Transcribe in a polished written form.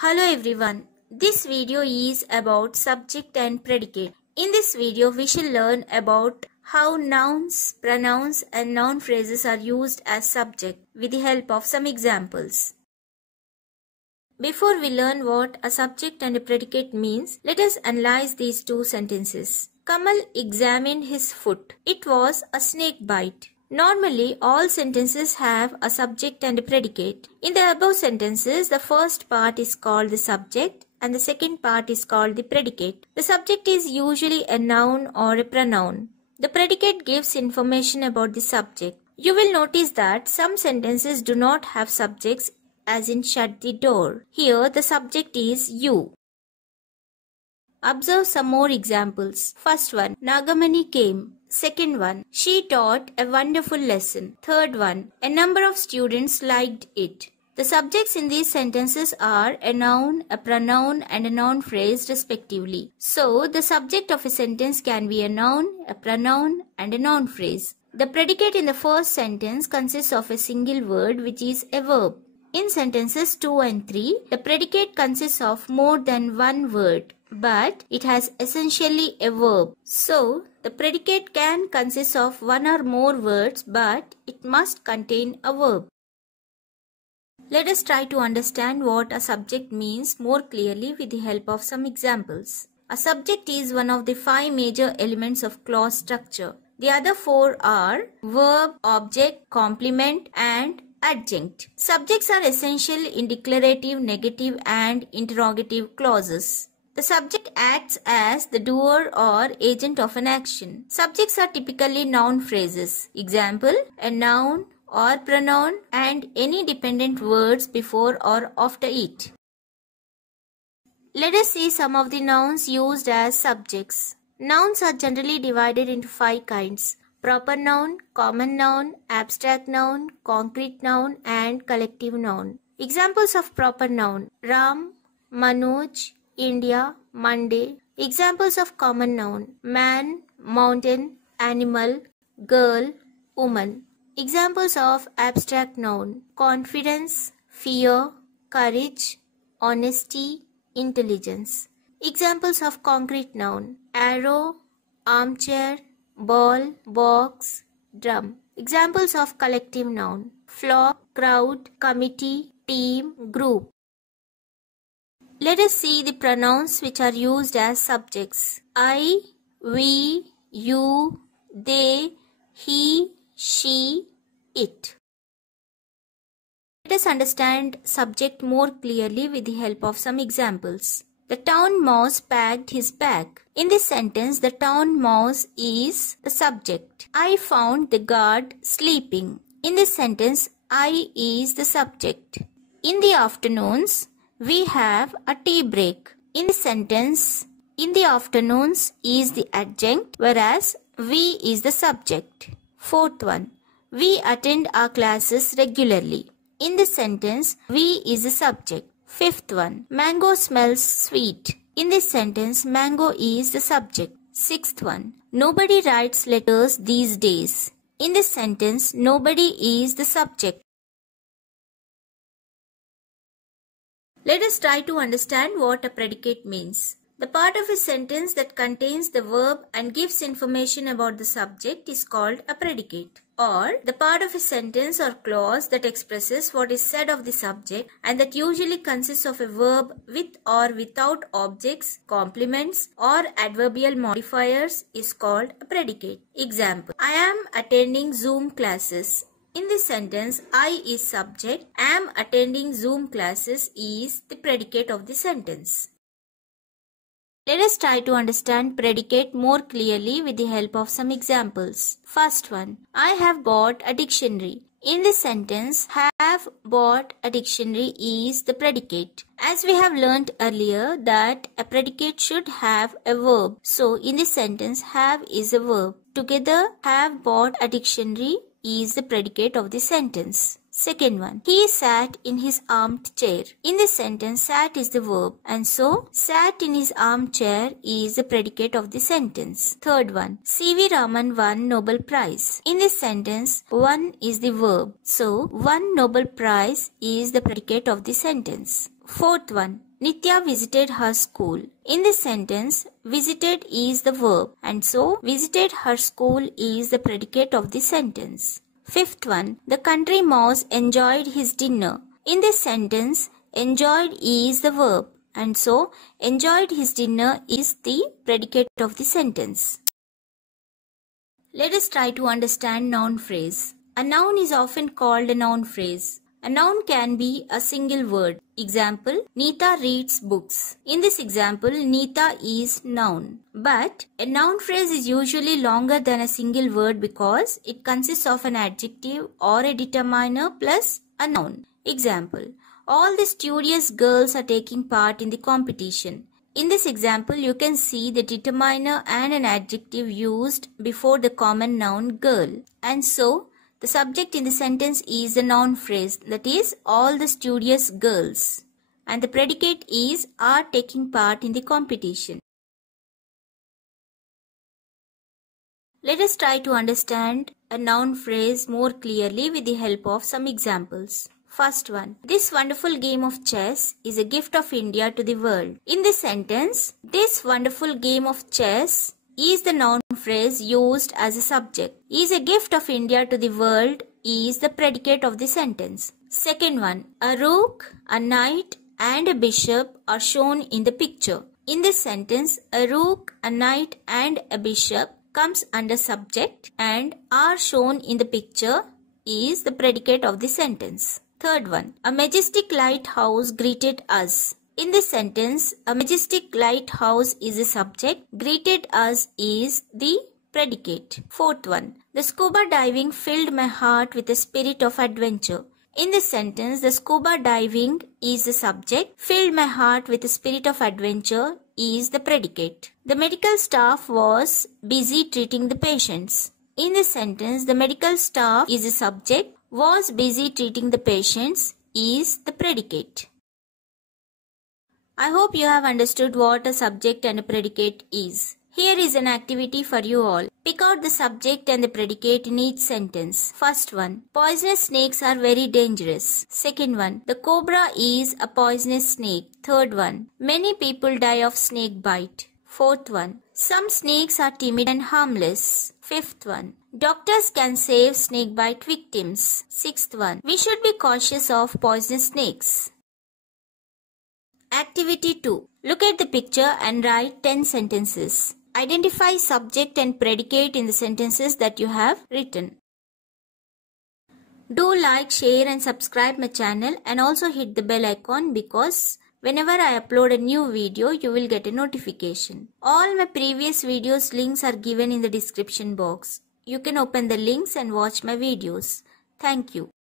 Hello everyone. This video is about subject and predicate. In this video, we shall learn about how nouns, pronouns and noun phrases are used as subject with the help of some examples. Before we learn what a subject and a predicate means, let us analyze these two sentences. Kamal examined his foot. It was a snake bite. Normally, all sentences have a subject and a predicate. In the above sentences, the first part is called the subject and the second part is called the predicate. The subject is usually a noun or a pronoun. The predicate gives information about the subject. You will notice that some sentences do not have subjects, as in shut the door. Here, the subject is you. Observe some more examples. First one, Nagamani came. Second one, she taught a wonderful lesson. Third one, a number of students liked it. The subjects in these sentences are a noun, a pronoun and a noun phrase respectively. So, the subject of a sentence can be a noun, a pronoun and a noun phrase. The predicate in the first sentence consists of a single word which is a verb. In sentences 2 and 3, the predicate consists of more than one word, but it has essentially a verb. So, the predicate can consist of one or more words, but it must contain a verb. Let us try to understand what a subject means more clearly with the help of some examples. A subject is one of the 5 major elements of clause structure. The other 4 are verb, object, complement and adjunct. Subjects are essential in declarative, negative and interrogative clauses. The subject acts as the doer or agent of an action. Subjects are typically noun phrases. Example, a noun or pronoun and any dependent words before or after it. Let us see some of the nouns used as subjects. Nouns are generally divided into 5 kinds: proper noun, common noun, abstract noun, concrete noun and collective noun. Examples of proper noun: Ram, Manoj, India, Monday. Examples of common noun: man, mountain, animal, girl, woman. Examples of abstract noun: confidence, fear, courage, honesty, intelligence. Examples of concrete noun: arrow, armchair, ball, box, drum. Examples of collective noun: flock, crowd, committee, team, group. Let us see the pronouns which are used as subjects. I, we, you, they, he, she, it. Let us understand subject more clearly with the help of some examples. The town mouse packed his bag. In this sentence, the town mouse is the subject. I found the guard sleeping. In this sentence, I is the subject. In the afternoons, we have a tea break. In this sentence, in the afternoons is the adjunct, whereas we is the subject. Fourth one, we attend our classes regularly. In this sentence, we is the subject. Fifth one, mango smells sweet. In this sentence, mango is the subject. Sixth one, nobody writes letters these days. In this sentence, nobody is the subject. Let us try to understand what a predicate means. The part of a sentence that contains the verb and gives information about the subject is called a predicate. Or the part of a sentence or clause that expresses what is said of the subject and that usually consists of a verb with or without objects, complements or adverbial modifiers is called a predicate. Example, I am attending Zoom classes. In this sentence, I is subject, am attending Zoom classes is the predicate of the sentence. Let us try to understand predicate more clearly with the help of some examples. First one, I have bought a dictionary. In this sentence, have bought a dictionary is the predicate. As we have learnt earlier that a predicate should have a verb. So, in this sentence, have is a verb. Together, have bought a dictionary is the predicate of the sentence. Second one, he sat in his armchair. In this sentence, sat is the verb and so sat in his armchair is the predicate of the sentence. Third one, C.V. Raman won Nobel Prize. In this sentence, won is the verb. So, won Nobel Prize is the predicate of the sentence. Fourth one, Nitya visited her school. In this sentence, visited is the verb and so visited her school is the predicate of the sentence. Fifth one, the country mouse enjoyed his dinner. In this sentence, enjoyed is the verb and so enjoyed his dinner is the predicate of the sentence. Let us try to understand noun phrase. A noun is often called a noun phrase. A noun can be a single word. Example, Neeta reads books. In this example, Neeta is noun. But a noun phrase is usually longer than a single word because it consists of an adjective or a determiner plus a noun. Example, all the studious girls are taking part in the competition. In this example, you can see the determiner and an adjective used before the common noun girl. And so, the subject in the sentence is the noun phrase, that is, all the studious girls. And the predicate is are taking part in the competition. Let us try to understand a noun phrase more clearly with the help of some examples. First one, this wonderful game of chess is a gift of India to the world. In this sentence, this wonderful game of chess is the noun phrase used as a subject. Is a gift of India to the world is the predicate of the sentence. Second one, a rook, a knight and a bishop are shown in the picture. In this sentence, a rook, a knight and a bishop comes under subject and are shown in the picture is the predicate of the sentence. Third one, a majestic lighthouse greeted us. In this sentence, a majestic lighthouse is a subject, greeted us is the predicate. Fourth one, the scuba diving filled my heart with a spirit of adventure. In this sentence, the scuba diving is the subject, filled my heart with a spirit of adventure is the predicate. The medical staff was busy treating the patients. In this sentence, the medical staff is the subject, was busy treating the patients is the predicate. I hope you have understood what a subject and a predicate is. Here is an activity for you all. Pick out the subject and the predicate in each sentence. First one, poisonous snakes are very dangerous. Second one, the cobra is a poisonous snake. Third one, many people die of snake bite. Fourth one, some snakes are timid and harmless. Fifth one, doctors can save snakebite victims. Sixth one, we should be cautious of poisonous snakes. Activity 2. Look at the picture and write 10 sentences. Identify subject and predicate in the sentences that you have written. Do like, share and subscribe my channel and also hit the bell icon because whenever I upload a new video, you will get a notification. All my previous videos links are given in the description box. You can open the links and watch my videos. Thank you.